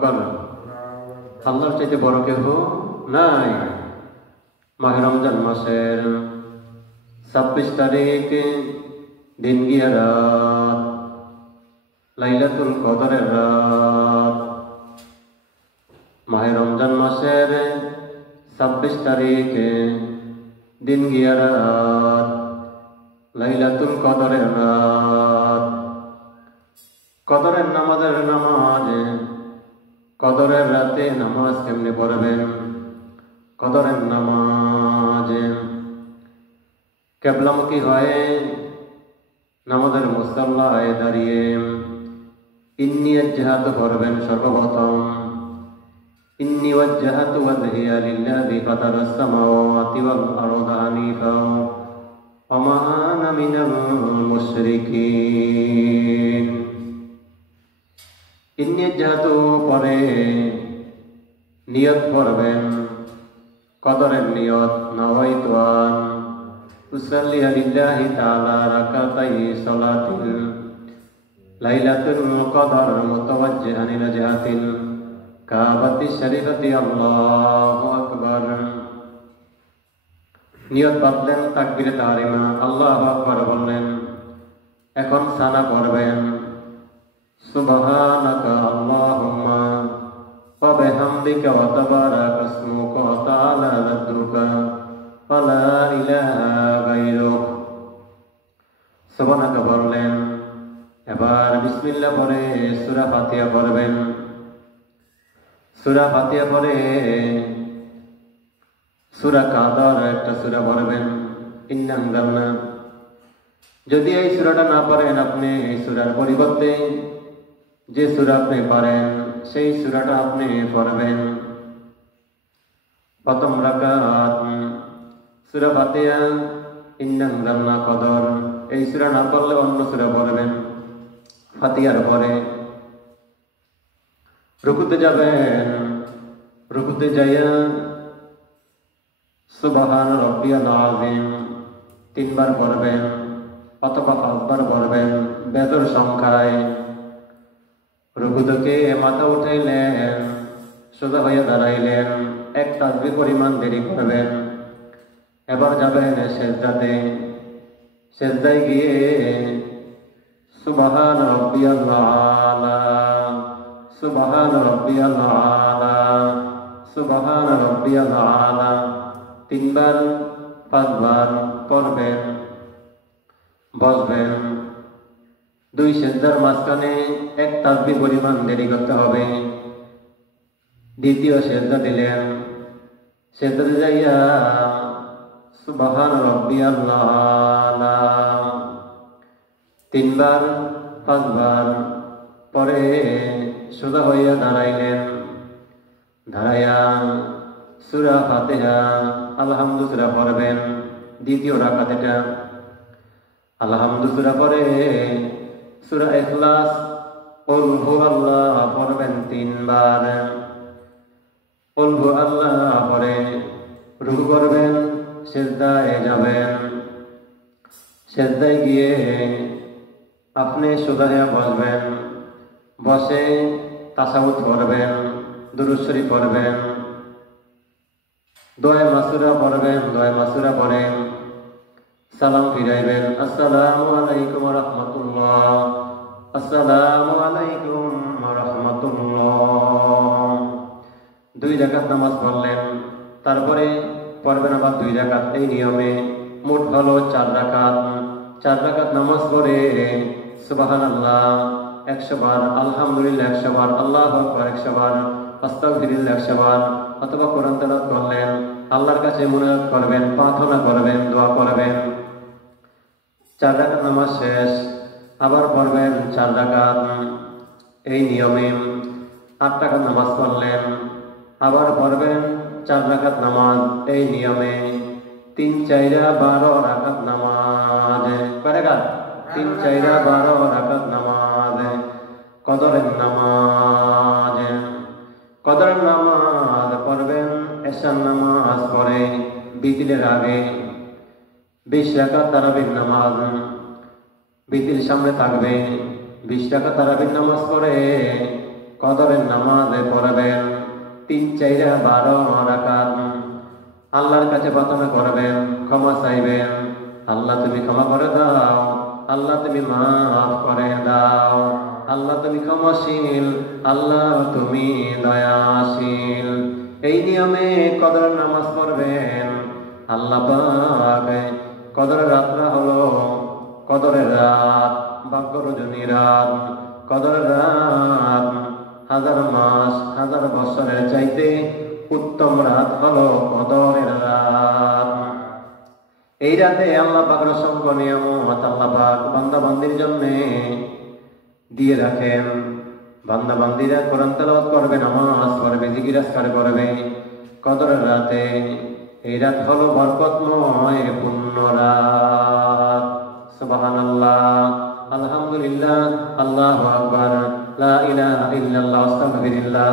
আকবার। আল্লাহর চাইতে বড় কেহ নাই। মাহে রমজান মাসের 26 তারিখ দিন গিয়া রাত, লাইলাতুল কদরের রাত। মাহে রমজান মাসের 26 তারিখ দিন গিয়া রাত, লাইলাতুল কদরের রাত। কদরের নামাজের নামাজ, কদরের রাতে নামাজ কেমনে পড়বেন? কদরের নামাজ কেবলামুখী হয়ে নামাজের মুসাল্লায় দাঁড়িয়ে ইন্নী ওয়াজ্জাহাতু পড়বেন সর্বপ্রথম। ইন্নী ওয়াজ্জাহাতু ওয়াজহিয়া লিল্লাযী ফাতারাস সামাওয়াতি ওয়াল আরদা হানিফা ওয়া মা আনা মিনাল মুশরিকিন। ইন্নী ওয়াজ্জাহাতু পরে নিয়ত করবেন, কদরের নিয়ত। নাওয়াইতু আন উসাল্লি লিল্লাহি তাআলা রাকাতাই সালাতিল লাইলাতুল কদর মুতাওয়াজ্জিহান ইলা জিহাতিল কাবাতি শরীফাতি। আল্লাহু আকবার। নিয়ত বাঁধলেন, তাকবীরে তাহরিমা আল্লাহু আকবার বললেন। এখন সানা পড়বেন, সুবহানাকা আল্লাহুম্মা ওয়া বিহামদিকা ওয়া তাবারাকা ইসমুকা ওয়া তাআলা জাদ্দুকা ওয়া লা ইলাহা গায়রুক। সুবহানাকা বললেন। এবার বিসমিল্লাহ পড়ে সূরা ফাতিহা পড়বেন। সূরা ফাতিহা পড়ে সূরা কাদর একটা সূরা পড়বেন, ইন্না আনজালনা। যদি এই সূরাটা না পারেন, আপনি এই সূরার পরিবর্তে যে সূরা আপনি পারেন সেই সূরাটা আপনি পড়বেন। প্রথম রাকাত সূরা ফাতিহা, ইন্না আনজালনা, কদর। এই সূরা না পড়লে অন্য সূরা পড়বেন। ফাতিহার পরে রুকুতে যাবেন। রুকুতে যাইয়া সুবহান রাব্বিয়াল আযীম 3 বার পড়বেন অথবা 5 বার পড়বেন বেজোর সংখ্যায়। রুকু থেকে মাথা উঠাইলেন, সোজা হইয়া দাঁড়াইলেন, 1 তাসবিহ পরিমাণ দেরি করবেন। এবার যাবেন সেজদাতে। সেজদায় গিয়ে সুবহান রাব্বিয়াল আলা, সুবহান রাব্বিয়াল আলা, সুবহান রাব্বিয়াল আলা 3 বার 5 বার পড়বেন। বসবেন। 2 সেজদার মাঝখানে 1 তাসবিহ পরিমাণ দেরি করতে হবে। দ্বিতীয় সেজদা দিলেন। সেজদাতে যাইয়া সুবহান রাব্বিয়াল আলা 3 বার 5 বার পরে সোজা হইয়া দাঁড়াইলেন। দাঁড়াইয়া সূরা ফাতিহা আলহামদু সূরা পড়বেন। দ্বিতীয় রাকাত এটা। আলহামদু সূরা পরে সূরা ইখলাস কুল হুয়াল্লাহ পড়বেন 3 বার। কুল হুয়াল্লাহ পরে রুকু করবেন, সিজদায় যাবেন। সিজদায় গিয়ে আপনি সোজা হয়ে বসবেন। বসে তাশাহুদ পড়বেন, দুরূদ শরীফ পড়বেন, দোয়া মাসুরা পড়বেন। দোয়া মাসুরা পড়েন, সালাম ফিরাইবেন। আসসালামু আলাইকুম ওয়া রাহমাতুল্লাহ, আসসালামু আলাইকুম ওয়া রাহমাতুল্লাহ। 2 রাকাত নামাজ পড়লেন। তারপরে পড়বেন আবার 2 রাকাত। এই নিয়মে মোট হলো 4 রাকাত। 4 রাকাত নামাজ পড়ে সুবহানাল্লাহ 100 বার, আলহামদুলিল্লাহ 100 বার, আল্লাহু আকবার 100 বার, আস্তাগফিরুল্লাহ 100 বার, অথবা কোরআন তেলাওয়াত করলেন। আল্লাহর কাছে মুনাজাত করবেন, প্রার্থনা করবেন, দোয়া করবেন। 4 রাকাত নামাজ শেষ। আবার পড়বেন 4 রাকাত। এই নিয়মে 8 রাকাত নামাজ পড়লেন। আবার পড়বেন 4 রাকাত নামাজ। এই নিয়মে 3 4 12 রাকাত নামাজ। কয় রাকাত? 3 4 12 রাকাত নামাজ। কদরের নামাজ। কদরের নামাজ পড়বেন এশার নামাজ পড়ে বিতিলের আগে। 20 রাকাত তারাবির নামাজ। বিতিল সামনে থাকবে। 20 রাকাত তারাবির নামাজ পড়ে কদরের নামাজে পড়বেন 3-4-12 রাকাত আল্লাহর কাছে প্রার্থনা করবেন, ক্ষমা চাইবেন, আল্লাহ তুমি ক্ষমা করে দাও, আল্লাহ তুমি মাফ করে দাও, আল্লাহ তুমি ক্ষমাশীল, আল্লাহ তুমি দয়াশীল। এই নিয়মে কদরের নামাজ পড়বেন। আল্লাহ পাক কদরের রাতটা হলো কদরের রাত, ভাগ্য রজনী রাত। কদরের রাত 1000 মাস 1000 বছরের চাইতে উত্তম রাত হলো কদরের রাত। এই রাতে আল্লাহ পাকের অসংখ্য নিয়ামত আল্লাহ পাক বান্দা বান্দির জন্য দিয়ে রাখেন। বান্দা বান্দিরা কোরআন তেলাওয়াত করবে, নামাজ পড়বে, জিকির আজকার করবে কদরের রাতে। এই রাত হলো বরকতময় পূর্ণ রাত। সুবহানাল্লাহ, আলহামদুলিল্লাহ, আল্লাহু আকবার, লা ইলাহা ইল্লাল্লাহ, আস্তাগফিরুল্লাহ।